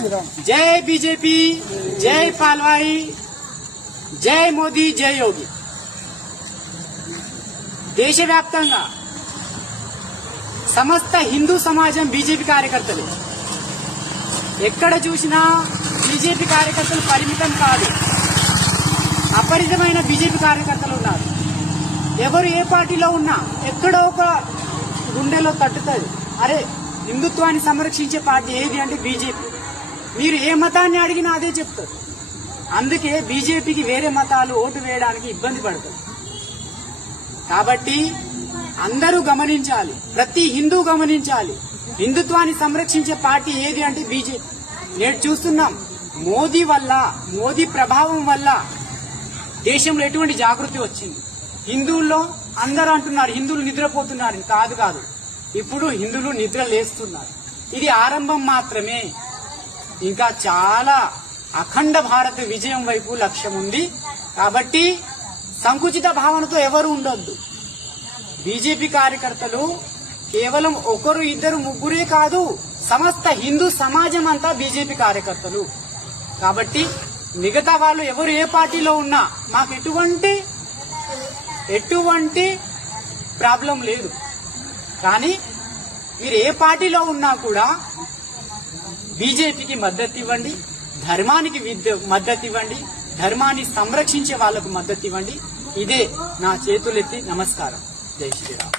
जय बीजेपी, जय पालवाई, जय मोदी, जय योगी। దేశవ్యాప్తంగా సమస్త హిందూ సమాజం బీజేపీ కార్యకర్తలు ఎక్కడ చూసినా బీజేపీ కార్యకర్తలు పరిమితం కాదు, అపరిమితమైన బీజేపీ కార్యకర్తలు ఉన్నారు. ఎవరు ఏ పార్టీలో ఉన్నా ఎక్కడో ఒక గుండెలో తట్టుతుంది, అరే హిందుత్వాన్ని సంరక్షించే పార్టీ ఏది అంటే బీజేపీ. మీరు ఏ మతాన్ని అడిగినా అదే చెప్తారు. అందుకే బీజేపీకి వేరే మతాలు ఓటు వేయడానికి ఇబ్బంది పడతారు. కాబట్టి అందరూ గమనించాలి, ప్రతి హిందూ గమనించాలి, హిందుత్వాన్ని సంరక్షించే పార్టీ ఏది అంటే బీజేపీ. నేడు చూస్తున్నాం, మోదీ వల్ల, మోదీ ప్రభావం వల్ల దేశంలో ఎటువంటి జాగృతి వచ్చింది. హిందువుల్లో అందరూ అంటున్నారు హిందువులు నిద్రపోతున్నారు. కాదు కాదు, ఇప్పుడు హిందువులు నిద్ర లేస్తున్నారు. ఇది ఆరంభం మాత్రమే. ఇంకా చాలా అఖండ భారత విజయం వైపు లక్ష్యం ఉంది. కాబట్టి సంకుచిత భావనతో ఎవరు ఉండొద్దు. బీజేపీ కార్యకర్తలు కేవలం ఒకరు ఇద్దరు ముగ్గురే కాదు, సమస్త హిందూ సమాజం అంతా బీజేపీ కార్యకర్తలు. కాబట్టి మిగతా వాళ్ళు ఎవరు ఏ పార్టీలో ఉన్నా మాకు ఎటువంటి ప్రాబ్లం లేదు. కానీ మీరు ఏ పార్టీలో ఉన్నా కూడా బీజేపీకి మద్దతు ఇవ్వండి, ధర్మానికి మద్దతు ఇవ్వండి, ధర్మాన్ని సంరక్షించే వాళ్లకు మద్దతు ఇవ్వండి. ఇదే నా చేతులెత్తి నమస్కారం. జై శ్రీరామ్.